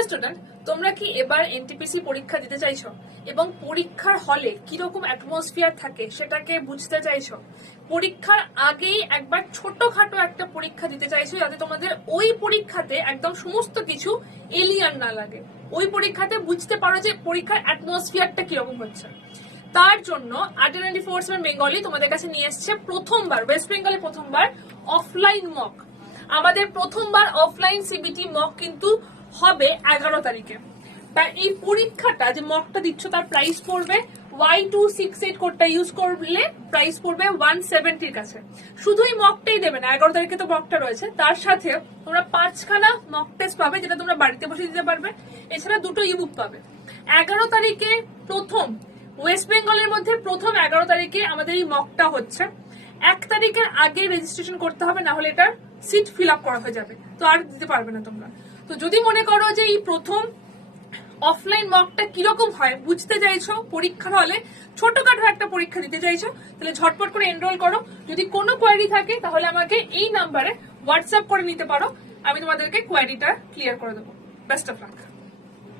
Hello student, তোমরা কি এবার এনটিপিসি পরীক্ষা দিতে চাইছো এবং পরীক্ষার হলে কিরকম অ্যাটমসফিয়ার থাকে সেটাকে বুঝতে চাইছো? পরীক্ষার আগেই একবার ছোটখাটো একটা পরীক্ষা দিতে চাইছো যাতে তোমাদের ওই পরীক্ষাতে একদম সমস্ত কিছু এলিয়ান না লাগে, ওই পরীক্ষাতে বুঝতে পারো যে পরীক্ষার অ্যাটমসফিয়ারটা কিরকম হচ্ছে। তার জন্য RT94 বেঙ্গলি তোমাদের কাছে নিয়ে এসছে প্রথমবার, ওয়েস্ট বেঙ্গলে প্রথমবার অফলাইন মক। আমাদের প্রথমবার অফলাইন সিবিটি মক কিন্তু হবে 11 তারিখে। তা এই পরীক্ষাটা যে মকটা দিচ্ছ তার প্রাইস পড়বে Y268 কোডটা ইউজ করলে প্রাইস পড়বে 170 কাছে। শুধু এই মকটাই দেবে না, 11 তারিখে তো মকটা রয়েছে, তার সাথে তোমরা 5খানা মক টেস্ট পাবে যেটা তোমরা বাড়িতে বসে দিতে পারবে। এছাড়া 2টো ইবুক পাবে। 11 তারিখে প্রথম, ওয়েস্ট বেঙ্গলের মধ্যে প্রথম 11 তারিখে আমাদের এই মকটা হচ্ছে। 1 তারিখের আগে রেজিস্ট্রেশন করতে হবে, না হলে এটার সিট ফিল আপ করা হয়ে যাবে, তো আর দিতে পারবে না তোমরা। তো যদি মনে করো যে এই প্রথম অফলাইন মকটা কিরকম হয় বুঝতে চাইছো, পরীক্ষার হলে ছোটখাটো একটা পরীক্ষা দিতে চাইছো, তাহলে ঝটপট করে এনরোল করো। যদি কোনো কোয়ারি থাকে তাহলে আমাকে এই নাম্বারে হোয়াটসঅ্যাপ করে নিতে পারো, আমি তোমাদেরকে কোয়ারিটা ক্লিয়ার করে দেবো। Best of luck.